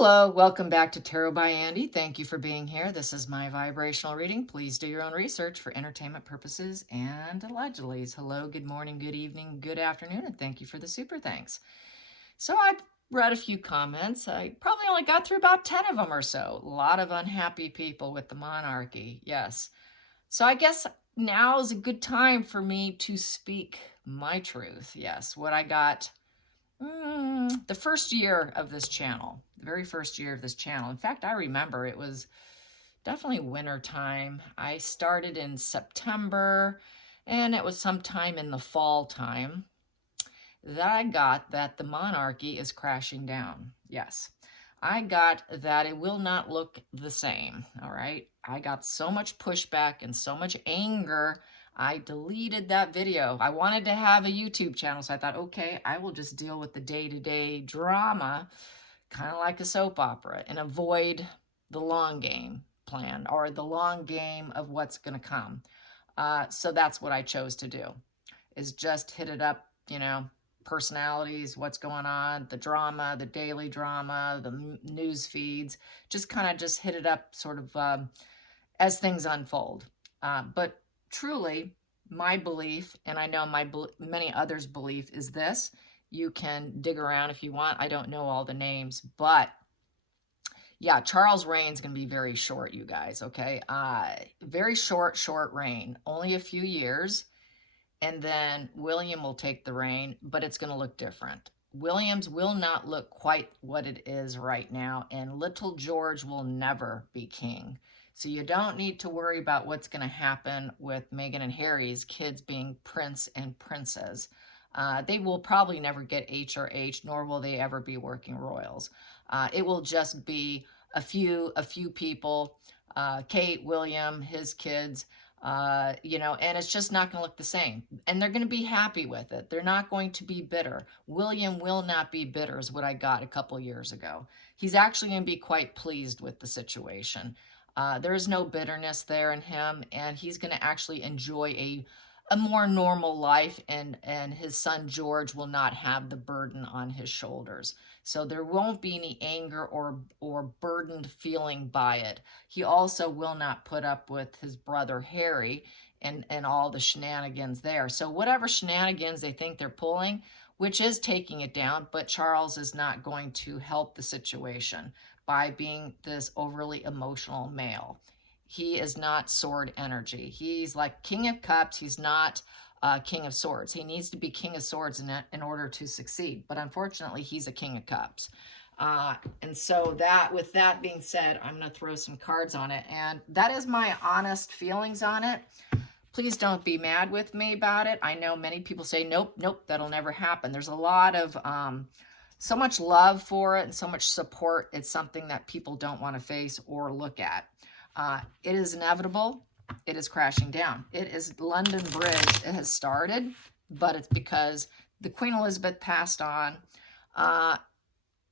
Hello, welcome back to Tarot by Andy. Thank you for being here. This is my vibrational reading. Please do your own research for entertainment purposes and allegedly. Hello, good morning, good evening, good afternoon, and thank you for the super thanks. So I've read a few comments. I probably only got through about 10 of them or so. A lot of unhappy people with the monarchy, yes. So I guess now is a good time for me to speak my truth. Yes, what I got the first year of this channel, the very first year of this channel. In fact, I remember it was definitely winter time. I started in September, and it was sometime in the fall time that I got that the monarchy is crashing down. Yes, I got that it will not look the same. All right. I got so much pushback and so much anger. I deleted that video. I wanted to have a YouTube channel, so I thought, okay, I will just deal with the day-to-day drama, kind of like a soap opera, and avoid the long game plan or the long game of what's going to come. So that's what I chose to do, is just hit it up, personalities, what's going on, the drama, the daily drama, the news feeds, just kind of just hit it up sort of as things unfold. But truly, my belief, and I know many others' belief, is this. You can dig around if you want. I don't know all the names, but yeah, Charles' reign's going to be very short, you guys, okay? Very short reign, only a few years. And then William will take the reign, but it's going to look different. William's will not look quite what it is right now, and little George will never be king. So you don't need to worry about what's going to happen with Meghan and Harry's kids being prince and princess. They will probably never get HRH, nor will they ever be working royals. It will just be a few people, Kate, William, his kids, and it's just not going to look the same. And they're going to be happy with it. They're not going to be bitter. William will not be bitter, is what I got a couple years ago. He's actually going to be quite pleased with the situation. There is no bitterness there in him, and he's going to actually enjoy a more normal life, and his son George will not have the burden on his shoulders. So there won't be any anger or burdened feeling by it. He also will not put up with his brother Harry and all the shenanigans there. So whatever shenanigans they think they're pulling, which is taking it down, but Charles is not going to help the situation by being this overly emotional male. He is not sword energy. He's like King of Cups. He's not King of Swords. He needs to be King of Swords in order to succeed. But unfortunately, he's a King of Cups. And so with that being said, I'm going to throw some cards on it. And that is my honest feelings on it. Please don't be mad with me about it. I know many people say, nope, that'll never happen. There's a lot of so much love for it and so much support. It's something that people don't want to face or look at. It is inevitable. It is crashing down. It is London Bridge. It has started, but it's because the Queen Elizabeth passed on.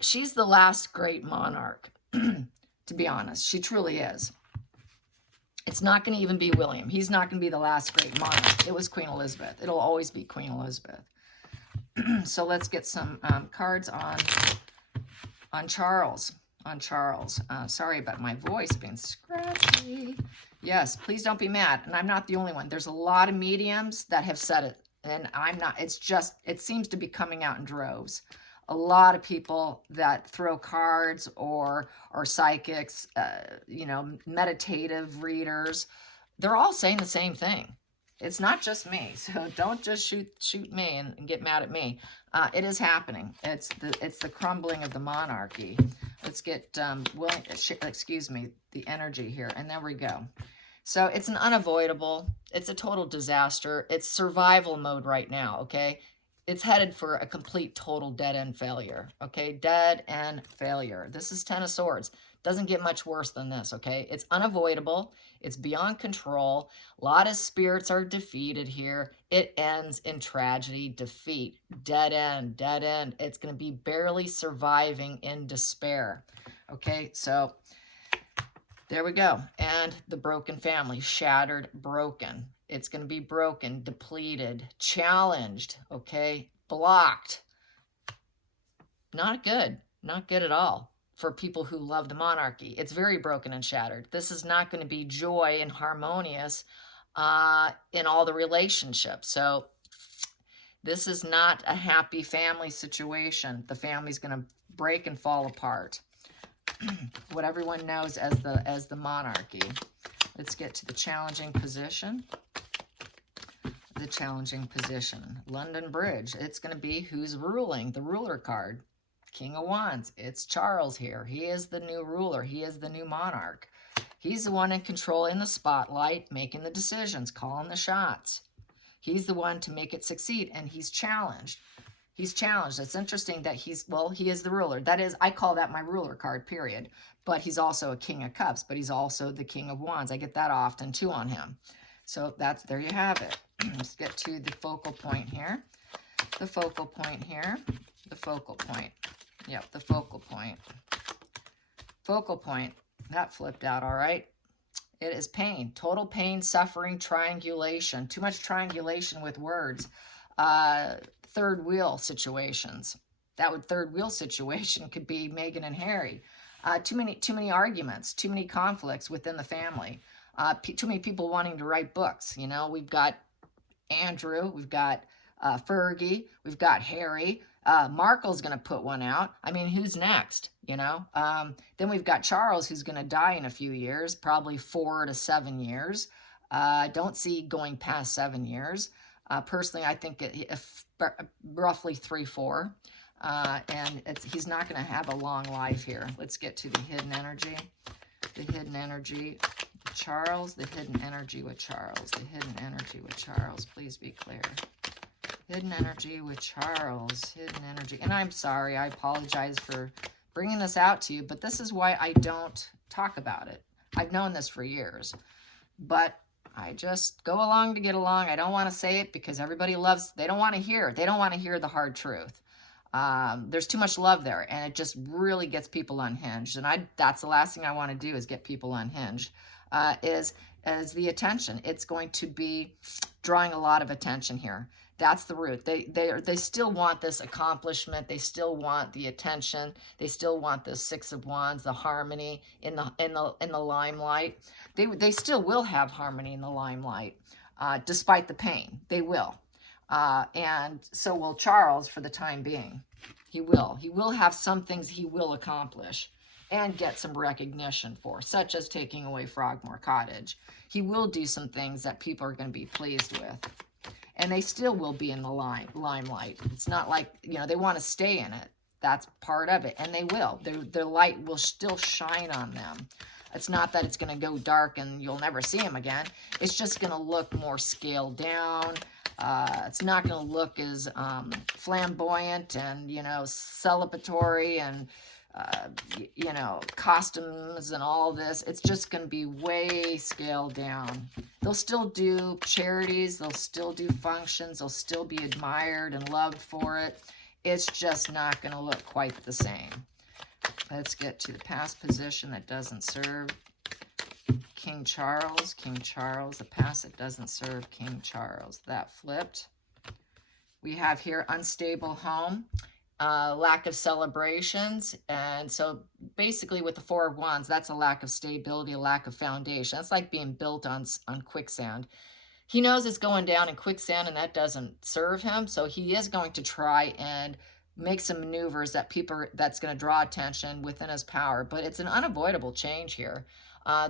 She's the last great monarch, to be honest. She truly is. It's not going to even be William. He's not going to be the last great monarch. It was Queen Elizabeth. It'll always be Queen Elizabeth. So let's get some cards on Charles. Sorry about my voice being scratchy. Yes, please don't be mad. And I'm not the only one. There's a lot of mediums that have said it, and I'm not. It's just, it seems to be coming out in droves. A lot of people that throw cards or psychics, meditative readers, they're all saying the same thing. It's not just me, so don't just shoot me and get mad at me. It is happening. It's the crumbling of the monarchy. Let's get the energy here, and there we go. So it's an unavoidable. It's a total disaster. It's survival mode right now. Okay, it's headed for a complete total dead end failure. Okay, dead end failure. This is Ten of Swords. Doesn't get much worse than this, okay? It's unavoidable. It's beyond control. A lot of spirits are defeated here. It ends in tragedy, defeat, dead end, dead end. It's going to be barely surviving in despair, okay? So there we go. And the broken family, shattered, broken. It's going to be broken, depleted, challenged, okay? Blocked. Not good. Not good at all. for people who love the monarchy. It's very broken and shattered. This is not going to be joy and harmonious in all the relationships. So this is not a happy family situation. The family's going to break and fall apart. What everyone knows as the monarchy. Let's get to the challenging position. The challenging position. London Bridge. It's going to be who's ruling. The ruler card. King of Wands. It's Charles here. He is the new ruler. He is the new monarch. He's the one in control, in the spotlight, making the decisions, calling the shots. He's the one to make it succeed, and he's challenged. He's challenged. It's interesting that he is the ruler. That is, I call that my ruler card, period. But he's also a King of Cups, but he's also the King of Wands. I get that often, too, on him. So there you have it. Let's get to the focal point here. The focal point here. The focal point. Yep, the focal point. Focal point. That flipped out, all right. It is pain. Total pain, suffering, triangulation. Too much triangulation with words. Third wheel situations. That third wheel situation could be Meghan and Harry. Too many arguments. Too many conflicts within the family. Too many people wanting to write books. You know, we've got Andrew. We've got Fergie. We've got Harry. Markle's going to put one out. I mean, who's next, you know? Then we've got Charles, who's going to die in a few years, probably 4 to 7 years. Don't see going past 7 years. Personally, I think roughly 3, 4. And he's not going to have a long life here. Let's get to the hidden energy. The hidden energy. Charles, the hidden energy with Charles. The hidden energy with Charles. Please be clear. Hidden energy with Charles. Hidden energy. And I'm sorry. I apologize for bringing this out to you, but this is why I don't talk about it. I've known this for years, but I just go along to get along. I don't want to say it because everybody loves, they don't want to hear it. They don't want to hear the hard truth. There's too much love there, and it just really gets people unhinged. And that's the last thing I want to do is get people unhinged. Is the attention. It's going to be drawing a lot of attention here. That's the root. They still want this accomplishment. They still want the attention. They still want the Six of Wands, the harmony in the limelight. They still will have harmony in the limelight, despite the pain. They will, and so will Charles for the time being. He will. He will have some things he will accomplish and get some recognition for, such as taking away Frogmore Cottage. He will do some things that people are going to be pleased with. And they still will be in the limelight. It's not like, you know, they want to stay in it. That's part of it. And they will. Their light will still shine on them. It's not that it's going to go dark and you'll never see them again. It's just going to look more scaled down. It's not going to look as flamboyant and, you know, celebratory and, you know, costumes and all this. It's just going to be way scaled down. They'll still do charities. They'll still do functions. They'll still be admired and loved for it. It's just not going to look quite the same. Let's get to the past position that doesn't serve King Charles. King Charles, the past that doesn't serve King Charles. That flipped. We have here unstable home. Lack of celebrations. And so basically with the Four of Wands, that's a lack of stability, a lack of foundation. That's like being built on quicksand. He knows it's going down in quicksand and that doesn't serve him. So he is going to try and make some maneuvers that's going to draw attention within his power. But it's an unavoidable change here.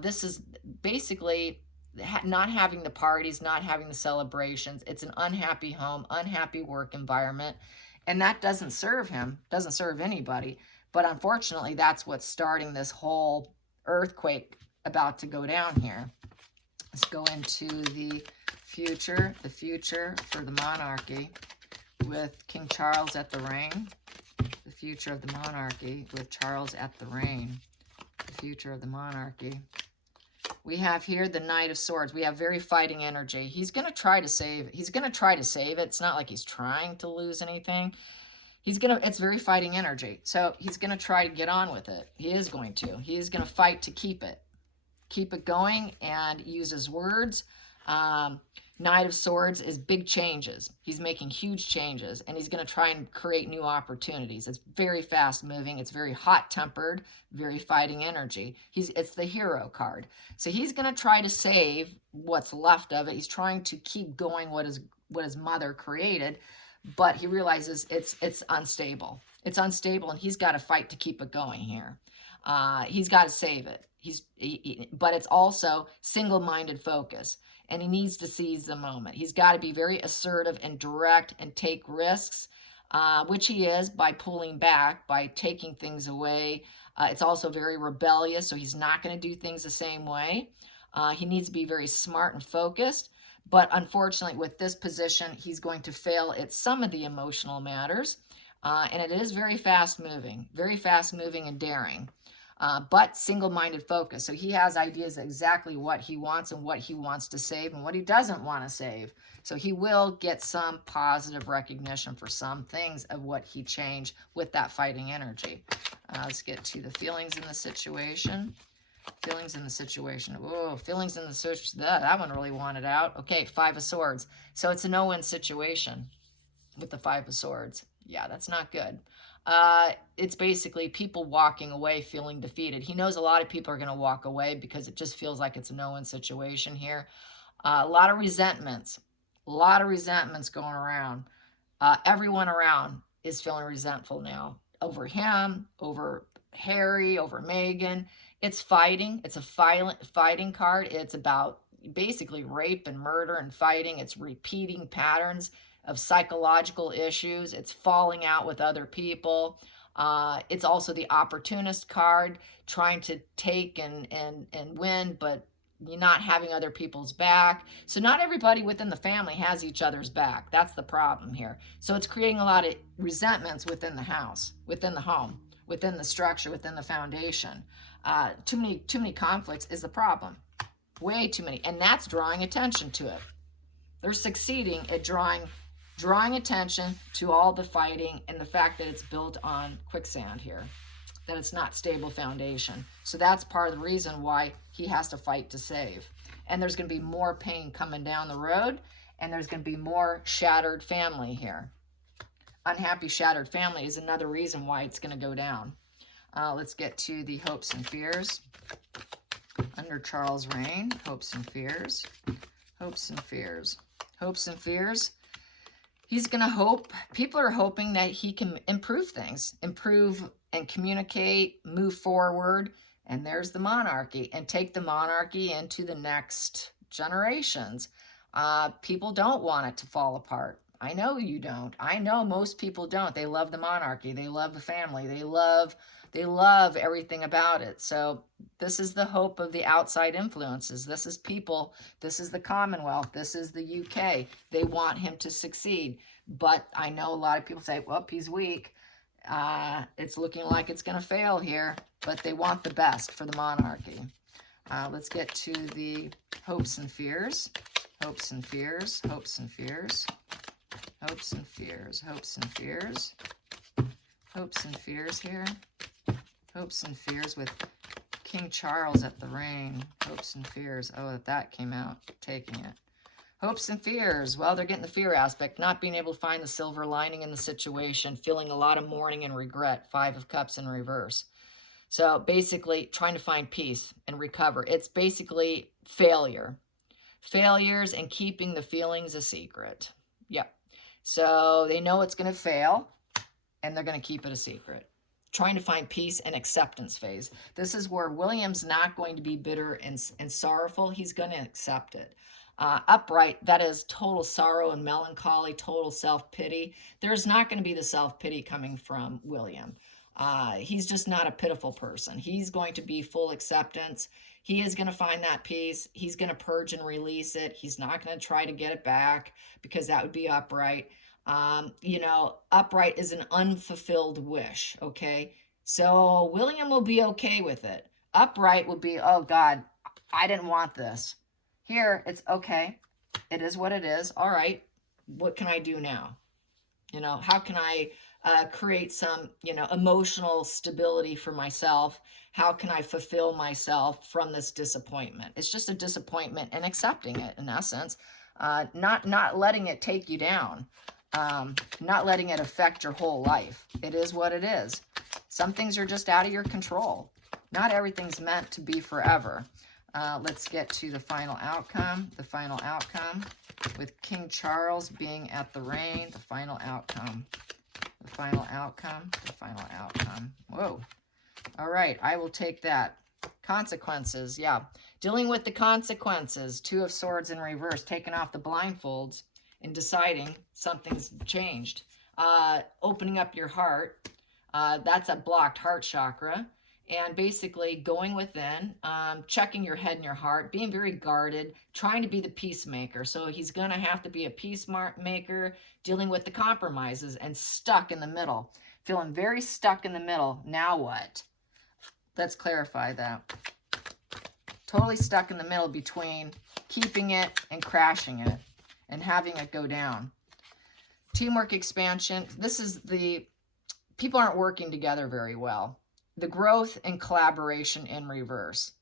This is basically not having the parties, not having the celebrations. It's an unhappy home, unhappy work environment. And that doesn't serve him, doesn't serve anybody. But unfortunately, that's what's starting this whole earthquake about to go down here. Let's go into the future for the monarchy with King Charles at the reign. The future of the monarchy with Charles at the reign. The future of the monarchy. We have here the Knight of Swords. We have very fighting energy. He's going to try to save it. He's going to try to save it. It's not like he's trying to lose anything. It's very fighting energy. So he's going to try to get on with it. He is going to. He is going to fight to keep it going and use his words Knight of Swords is big changes. He's making huge changes, and he's going to try and create new opportunities. It's very fast moving. It's very hot tempered, very fighting energy. It's the hero card. So he's going to try to save what's left of it. He's trying to keep going what his mother created, but he realizes it's unstable. It's unstable, and he's got to fight to keep it going here. He's got to save it. But it's also single-minded focus, and he needs to seize the moment. He's got to be very assertive and direct and take risks, which he is by pulling back, by taking things away. It's also very rebellious, so he's not going to do things the same way. He needs to be very smart and focused, but unfortunately with this position, he's going to fail at some of the emotional matters, and it is very fast-moving and daring. But single-minded focus. So he has ideas exactly what he wants and what he wants to save and what he doesn't want to save. So he will get some positive recognition for some things of what he changed with that fighting energy. Let's get to the feelings in the situation. Feelings in the situation. Oh, feelings in the situation. That one really wanted out. Okay, Five of Swords. So it's a no-win situation with the Five of Swords. Yeah, that's not good. It's basically people walking away feeling defeated. He knows a lot of people are going to walk away because it just feels like it's a no-win situation here. A lot of resentments going around. Everyone around is feeling resentful now over him, over Harry, over Meghan. It's fighting. It's a fighting card. It's about basically rape and murder and fighting. It's repeating patterns of psychological issues. It's falling out with other people. It's also the opportunist card, trying to take and win, but you're not having other people's back. So not everybody within the family has each other's back. That's the problem here. So it's creating a lot of resentments within the house, within the home, within the structure, within the foundation. Too many conflicts is the problem. Way too many. And that's drawing attention to it. They're succeeding at drawing attention to all the fighting and the fact that it's built on quicksand here, that it's not stable foundation. So that's part of the reason why he has to fight to save. And there's going to be more pain coming down the road, and there's going to be more shattered family here. Unhappy shattered family is another reason why it's going to go down. Let's get to the hopes and fears. Under Charles' reign, hopes and fears. Hopes and fears. Hopes and fears. He's going to hope, people are hoping that he can improve things, improve and communicate, move forward, and there's the monarchy, and take the monarchy into the next generations. People don't want it to fall apart. I know you don't. I know most people don't. They love the monarchy. They love the family. They love everything about it. So this is the hope of the outside influences. This is people. This is the Commonwealth. This is the UK. They want him to succeed. But I know a lot of people say, well, he's weak. It's looking like it's going to fail here. But they want the best for the monarchy. Let's get to the hopes and fears. Hopes and fears. Hopes and fears. Hopes and fears. Hopes and fears. Hopes and fears here. Hopes and fears with King Charles at the reign. Hopes and fears. Oh, that came out. Taking it. Hopes and fears. Well, they're getting the fear aspect. Not being able to find the silver lining in the situation. Feeling a lot of mourning and regret. Five of Cups in reverse. So basically trying to find peace and recover. It's basically failure. Failures and keeping the feelings a secret. Yep. So they know it's going to fail, and they're going to keep it a secret. Trying to find peace and acceptance phase. This is where William's not going to be bitter and sorrowful. He's going to accept it. Upright, that is total sorrow and melancholy, total self-pity. There's not going to be the self-pity coming from William. He's just not a pitiful person. He's going to be full acceptance. He is going to find that peace. He's going to purge and release it. He's not going to try to get it back because that would be upright. Upright is an unfulfilled wish, okay? So William will be okay with it. Upright will be, oh God, I didn't want this. Here, it's okay. It is what it is. All right, what can I do now? How can I create some, emotional stability for myself. How can I fulfill myself from this disappointment? It's just a disappointment and accepting it, in essence. Not letting it take you down, not letting it affect your whole life. It is what it is. Some things are just out of your control. Not everything's meant to be forever. Let's get to the final outcome. The final outcome with King Charles being at the reign. The final outcome. The final outcome. The final outcome. Whoa. All right, I will take that. Consequences, yeah. Dealing with the consequences. Two of Swords in reverse. Taking off the blindfolds and deciding something's changed. Opening up your heart. That's a blocked heart chakra. And basically going within, checking your head and your heart, being very guarded, trying to be the peacemaker. So he's going to have to be a peacemaker, dealing with the compromises and stuck in the middle. Feeling very stuck in the middle. Now what? Let's clarify that. Totally stuck in the middle between keeping it and crashing it and having it go down. Teamwork expansion. This is the, people aren't working together very well. The growth and collaboration in reverse.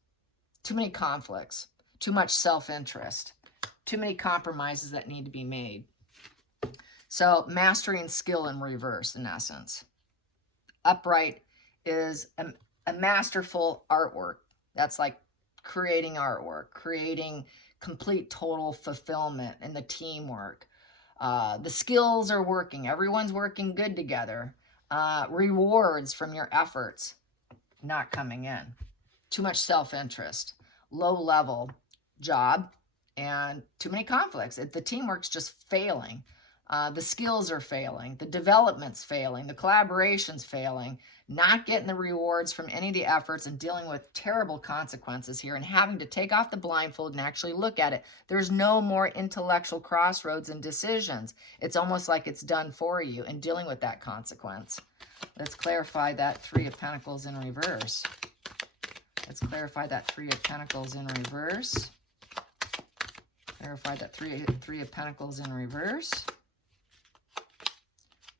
Too many conflicts, too much self-interest, too many compromises that need to be made. So mastering skill in reverse, in essence. Upright is a masterful artwork. That's like creating artwork, creating complete total fulfillment in the teamwork. The skills are working. Everyone's working good together. Rewards from your efforts not coming in. Too much self-interest. Low level job and too many conflicts. The teamwork's just failing. The skills are failing. The development's failing. The collaboration's failing. Not getting the rewards from any of the efforts and dealing with terrible consequences here and having to take off the blindfold and actually look at it. There's no more intellectual crossroads and decisions. It's almost like it's done for you and dealing with that consequence. Let's clarify that Three of Pentacles in reverse. Let's clarify that Three of Pentacles in reverse. Clarify that three of Pentacles in reverse.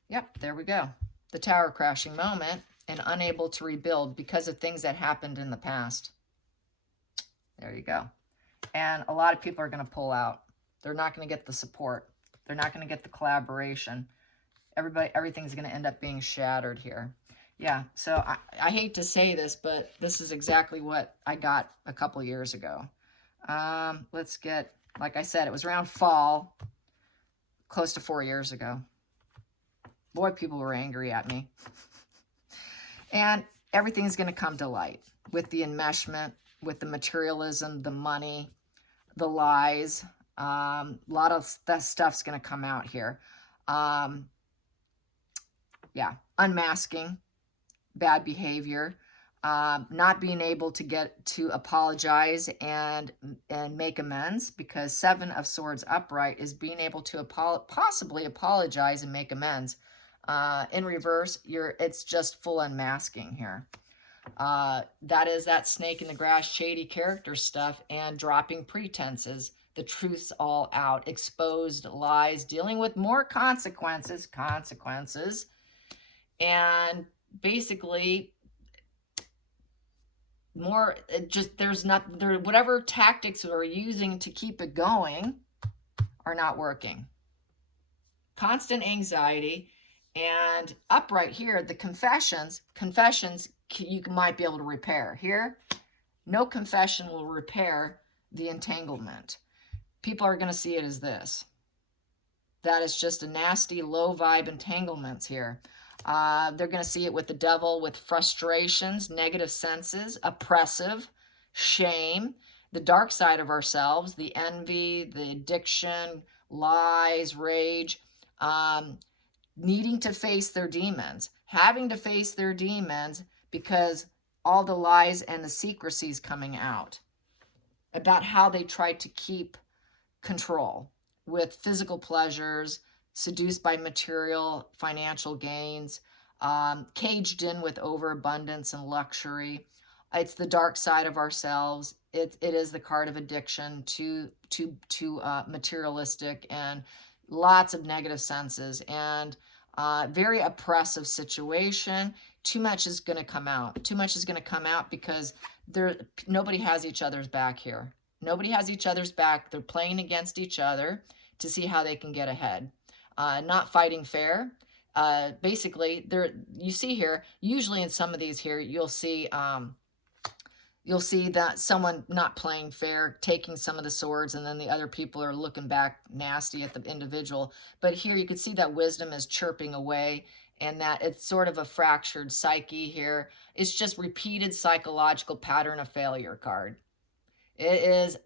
Yep, there we go. The tower crashing moment and unable to rebuild because of things that happened in the past. There you go. And a lot of people are going to pull out. They're not going to get the support. They're not going to get the collaboration. Everything's going to end up being shattered here. Yeah, so I hate to say this, but this is exactly what I got a couple years ago. Let's get, like I said, it was around fall, close to 4 years ago. Boy, people were angry at me. And everything's going to come to light with the enmeshment, with the materialism, the money, the lies. A lot of that stuff's going to come out here. Yeah, unmasking, bad behavior, not being able to get to apologize and make amends, because Seven of Swords upright is being able to possibly apologize and make amends. In reverse, it's just full unmasking here. That is that snake in the grass, shady character stuff, and dropping pretenses. The truth's all out. Exposed lies, dealing with more consequences, and basically more, whatever tactics we're using to keep it going are not working. Constant anxiety. And upright here, the confessions you might be able to repair. Here, no confession will repair the entanglement. People are going to see it as this. That is just a nasty, low vibe entanglements here. They're going to see it with the devil, with frustrations, negative senses, oppressive, shame, the dark side of ourselves, the envy, the addiction, lies, rage, needing to face their demons, having to face their demons because all the lies and the secrecies coming out about how they tried to keep control with physical pleasures, seduced by material, financial gains, caged in with overabundance and luxury. It's the dark side of ourselves. It is the card of addiction to materialistic and lots of negative senses. And Very oppressive situation. Too much is going to come out. Too much is going to come out because nobody has each other's back here. Nobody has each other's back. They're playing against each other to see how they can get ahead. Not fighting fair. Basically, you see here, usually in some of these here, you'll see that someone not playing fair, taking some of the swords, and then the other people are looking back nasty at the individual. But here you can see that wisdom is chirping away, and that it's sort of a fractured psyche here. It's just repeated psychological pattern of failure card. It is,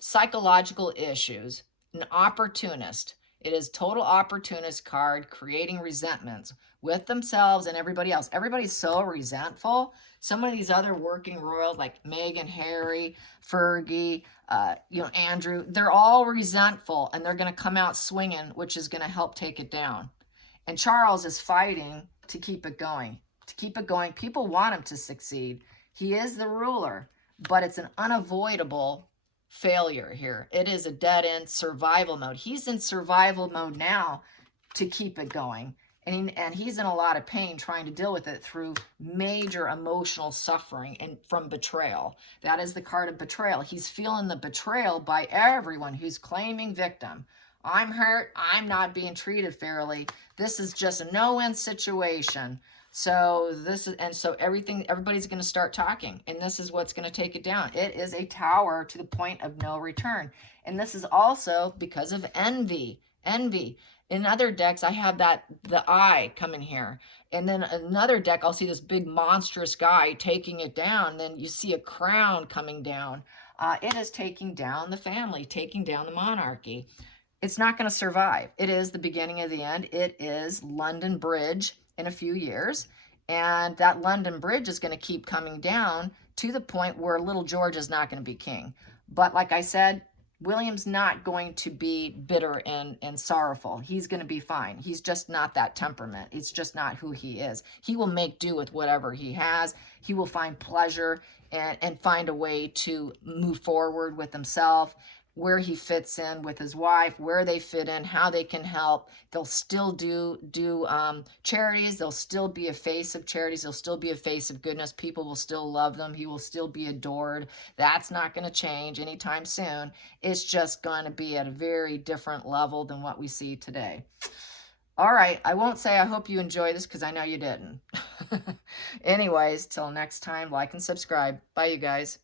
psychological issues, an opportunist. It is total opportunist card, creating resentments with themselves and everybody else. Everybody's so resentful. Some of these other working royals like Meghan, Harry, Fergie, Andrew, they're all resentful, and they're going to come out swinging, which is going to help take it down. And Charles is fighting to keep it going. To keep it going. People want him to succeed. He is the ruler, but it's an unavoidable failure here. It is a dead-end survival mode. He's in survival mode now to keep it going. And he's in a lot of pain trying to deal with it through major emotional suffering and from betrayal. That is the card of betrayal. He's feeling the betrayal by everyone who's claiming victim. I'm hurt. I'm not being treated fairly. This is just a no-win situation. So everybody's going to start talking, and this is what's going to take it down. It is a tower to the point of no return. And this is also because of envy. Envy. In other decks, I have the eye coming here. And then another deck, I'll see this big monstrous guy taking it down. Then you see a crown coming down. It is taking down the family, taking down the monarchy. It's not going to survive. It is the beginning of the end. It is London Bridge in a few years, and that London Bridge is going to keep coming down to the point where little George is not going to be king. But like I said, William's not going to be bitter and sorrowful. He's going to be fine. He's just not that temperament. It's just not who he is. He will make do with whatever he has. He will find pleasure and find a way to move forward with himself, where he fits in with his wife, where they fit in, how they can help. They'll still do charities. They'll still be a face of charities. They'll still be a face of goodness. People will still love them. He will still be adored. That's not going to change anytime soon. It's just going to be at a very different level than what we see today. All right, I won't say I hope you enjoy this because I know you didn't. Anyways, till next time, like and subscribe. Bye, you guys.